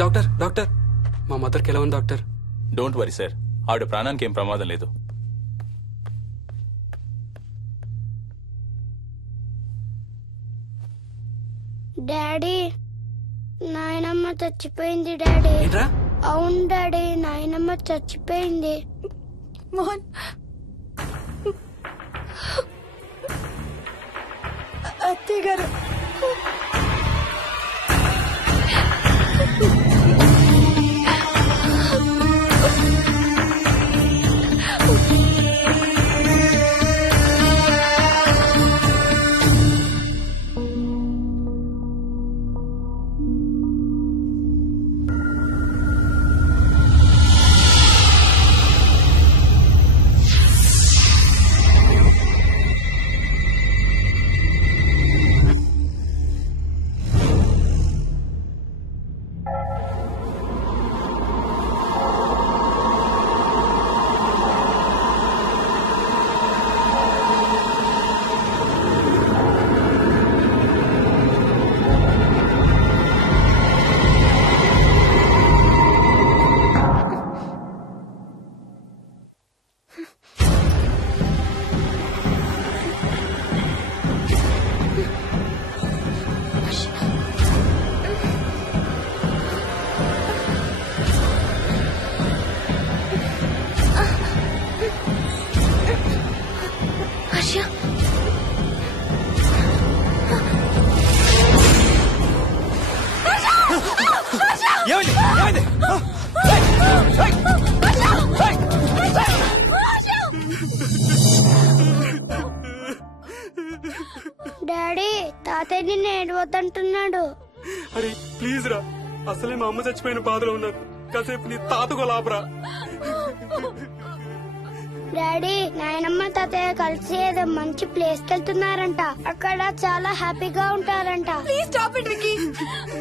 Doctor doctor మా మదర్కి ఎలా ఉంది డాక్టర్? డోంట్ వరీ సార్, ఆవిడ ప్రాణానికి ఏం ప్రమాదం లేదు. డాడీ, నాయనమ్మ చచ్చిపోయింది డాడీ. అవును డాడీ, నాయనమ్మ చచ్చిపోయింది. మోహన్, అత్తయ్య గారు డాడీ, తాతయ్య నిన్ను ఏడవద్దంటున్నాడు. అరే ప్లీజ్ రా, అసలే మా అమ్మ చచ్చిపోయిన బాధలో ఉన్నారు, కాసేపు నీ తాతకు లాపరా. డాడీ, నాయనమ్మ తాతయ్య కలిసి ఏదో మంచి ప్లేస్ కి వెళ్తున్నారంట. అక్కడ చాలా హ్యాపీగా ఉంటారంట.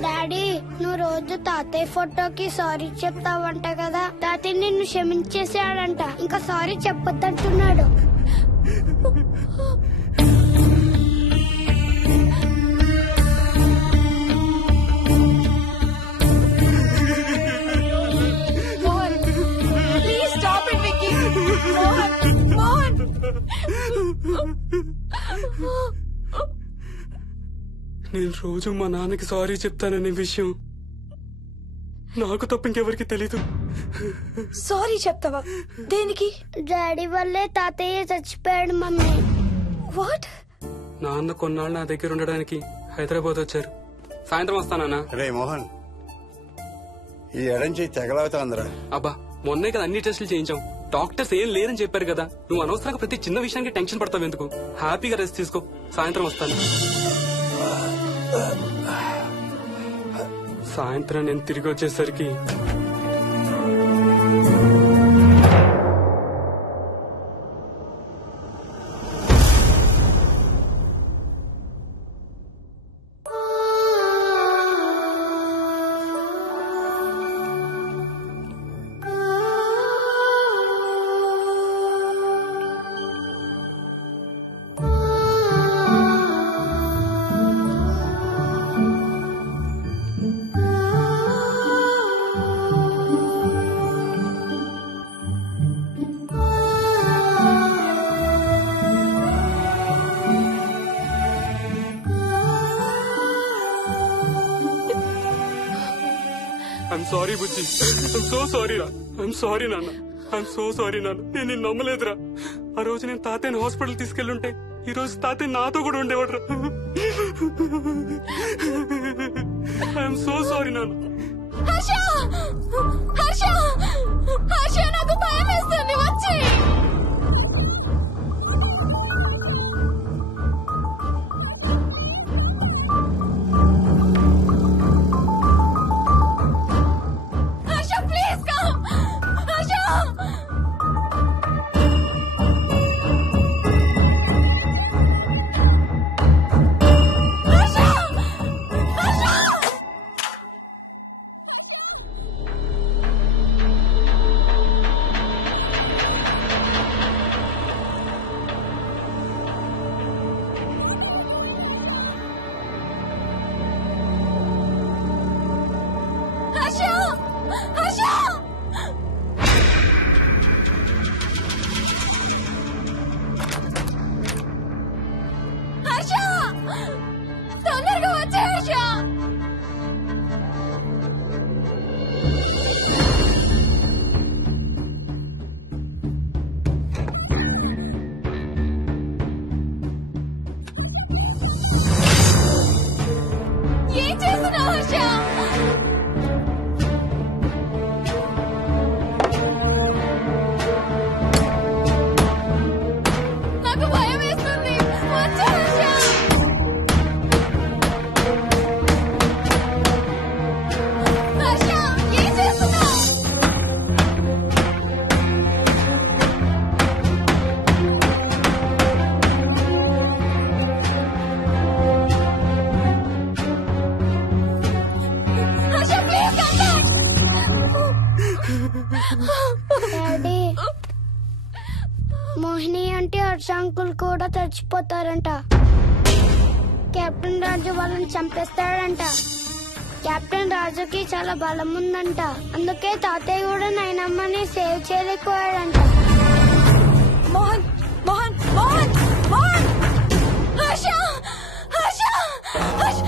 డాడీ, నువ్వు రోజు తాతయ్య ఫోటోకి సారీ చెప్తావంట కదా. తాతయ్య నిన్ను క్షమించేసాడంట, ఇంకా సారీ చెప్పొద్దంటున్నాడు. నేను రోజు మా నాన్నకి సారీ చెప్తాననే విషయం నాకు తప్ప ఇంకెవరికి తెలీదు. సారీ చెప్తావా? దేనికి? డాడీ వల్లే తాతయ్య చచ్చిపోయాడు మమ్మీ. వాట్? నాన్న కొన్నాళ్ళు నా దగ్గర ఉండడానికి హైదరాబాద్ వచ్చారు. సాయంత్రం వస్తానా? రే మోహన్, ఈ ఎడంచి తెగలవుతాందిరా. అబ్బా, మొన్నే కదా అన్ని టెస్టులు చేయించాం. డాక్టర్స్ ఏం లేదని చెప్పారు కదా. నువ్వు అనవసరంగా ప్రతి చిన్న విషయానికి టెన్షన్ పడతావు ఎందుకు? హ్యాపీగా రెస్ట్ తీసుకో, సాయంత్రం వస్తాను. సాయంత్రం నేను తిరిగి వచ్చేసరికి I'm sorry Bujji, I'm so sorry రా. ఐఎమ్ సారీ నాన్న, ఐఎమ్ సో సారీ నాన్న. నేను నిన్ను నమ్మలేదురా. ఆ రోజు నేను తాతయ్యని హాస్పిటల్ తీసుకెళ్ళుంటే ఈ రోజు తాతయ్య నాతో కూడా ఉండేవాడు. ఐఎమ్ సో సారీ నాన్న. హర్ష హర్ష హర్ష నాకు భయం వేస్తుంది. వచ్చి హర్ష ప్లీజ్ కమ్. హర్ష తొందరగా వచ్చే హర్ష. ఏం చేస్తున్నావు హర్ష? నాకు భయం వేస్తుంది. వచ్చే హర్ష. హర్ష ఏం చేస్తున్నావు? హర్ష ప్లీజ్ డాడీ, మోహిని అంటే హర్ష అంకుల్ కూడా చచ్చిపోతారంట. కెప్టెన్ రాజు వాళ్ళని చంపేస్తాడంట. కెప్టెన్ రాజుకి చాలా బలం ఉందంట. అందుకే తాతయ్య కూడా నాయనమ్మని సేవ్ చేయలేకపోయాడంట. మోహన్ మోహన్ మోహన్ మోహన్ హర్ష హర్ష హర్ష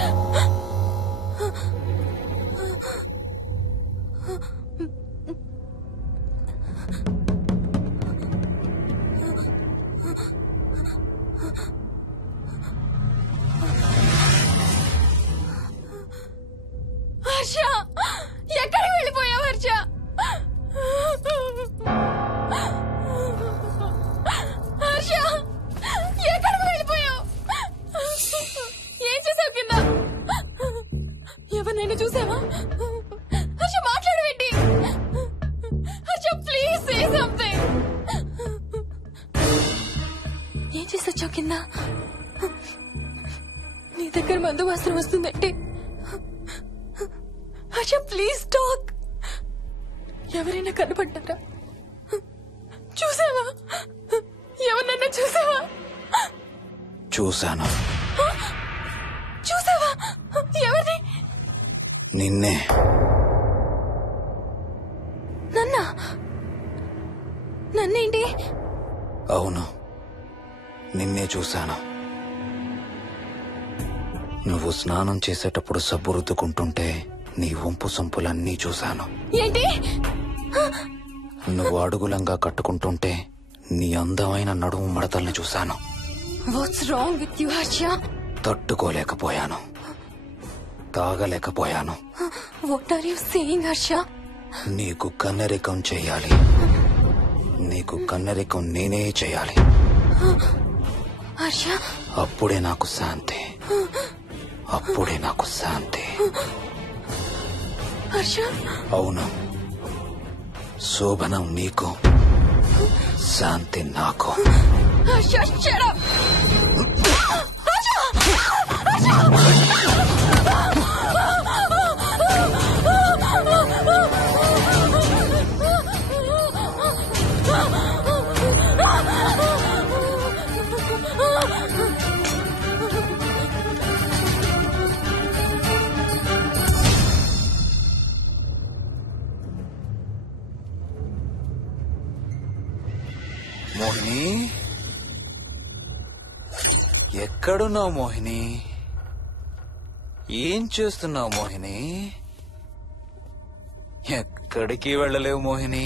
హర్ష ఎక్కడికి వెళ్ళిపోయావు హర్ష? హర్ష ఎక్కడికి వెళ్ళిపోయావు? ఏం చేసావు కింద? ఎవరినైనా చూసావా? హర్ష మాట్లాడవేంటి? Harsha please say something. ఏం చేసొచ్చావు కింద? నీ దగ్గర మందు వాసన వస్తుందంటే హర్ష ప్లీజ్ టాక్. ఎవరైనా కనపడ్డారా? చూసావా? ఎవరినన్నా చూసావా? చూశాను. చూసావా? ఎవరిని? నిన్నే. నన్నా? నన్నేంటి? అవును, నిన్నే చూశాను. నువ్వు స్నానం చేసేటప్పుడు సబ్బు రుద్దుకుంటుంటే నీ వంపు సొంపులన్నీ చూశాను. ఏంటి? నువ్వు అడుగులంగా కట్టుకుంటుంటే నీ అందమైన నడుము మడతల్ని చూశాను. What's wrong with you Harsha? తట్టుకోలేకపోయాను, తాగలేకపోయాను. What are you saying Harsha? నీకు కన్నరికం చెయ్యాలి. నీకు కన్నరికం నేనే చేయాలి. హర్ష అప్పుడే నాకు శాంతి. అప్పుడే నాకు శాంతి. హర్ష అవును, శోభనం నీకు, శాంతి నాకు. Harsha shut up. మోహిని, ఎక్కడున్నావు మోహిని? ఏం చేస్తున్నావు మోహిని? ఎక్కడికి వెళ్ళలేవు మోహిని.